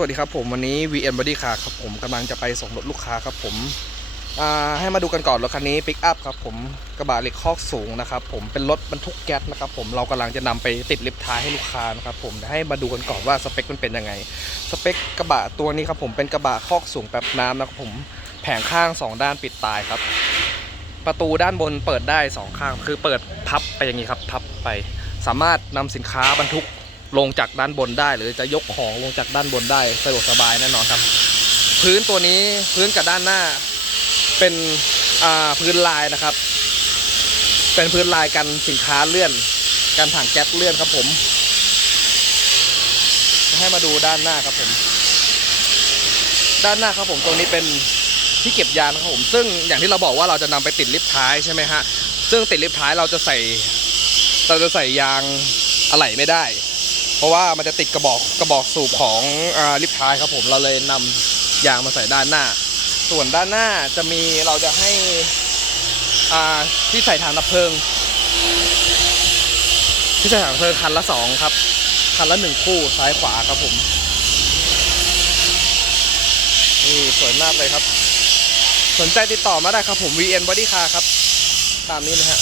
สวัสดีครับผมวันนี้ VN Body Car ครับผมกำลังจะไปส่งรถลูกค้าครับผมให้มาดูกันก่อนรถคันนี้ปิกอัพครับผมกระบะเหล็กคอกสูงนะครับผมเป็นรถบรรทุกแก๊สนะครับผมเรากำลังจะนำไปติดลิฟต์ท้ายให้ลูกค้านะครับผมเดี๋ยวให้มาดูกันก่อนว่าสเปคมันเป็นยังไง สเปคกระบะตัวนี้ครับผมเป็นกระบะคอกสูงแบบน้ำนะครับผมแผงข้างสองด้านปิดตายครับ ประตูด้านบนเปิดได้สองข้าง คือเปิดพับไปอย่างนี้ครับพับไป สามารถนำสินค้าบรรทุก ลงจากด้านบนได้ หรือจะยกของลงจากด้านบนได้สะดวกสบายแน่นอนครับ พื้นตัวนี้พื้นกับด้านหน้า เป็นพื้นลายนะครับ เป็นพื้นลายกันสินค้าเลื่อนการถังแก๊สเลื่อนครับผมจะให้มาดูด้านหน้าครับผม ด้านหน้าครับผมตรงนี้เป็นที่เก็บยางนะครับผม ซึ่งอย่างที่เราบอกว่าเราจะนำไปติดลิฟต์ท้ายใช่ไหมฮะซึ่งติดลิฟต์ท้ายเราจะใส่ เราจะใส่ยางอะไหล่ไม่ได้ เพราะว่ามันจะติดกระบอกกระบอกสูบของอลิฟต์ท้ายครับผมเราเลยนำยางมาใส่ด้านหน้า ส่วนด้านหน้าจะมีเราจะให้ที่ใส่ถังดับเพลิง ที่ใส่ถังดับเพลิงคันละสองครับคันละหนึ่งคู่ซ้ายขวาครับผมนี่สวยมากเลยครับ สนใจติดต่อมาได้ครับผม VN Body Car ครับ ตามนี้นะฮะ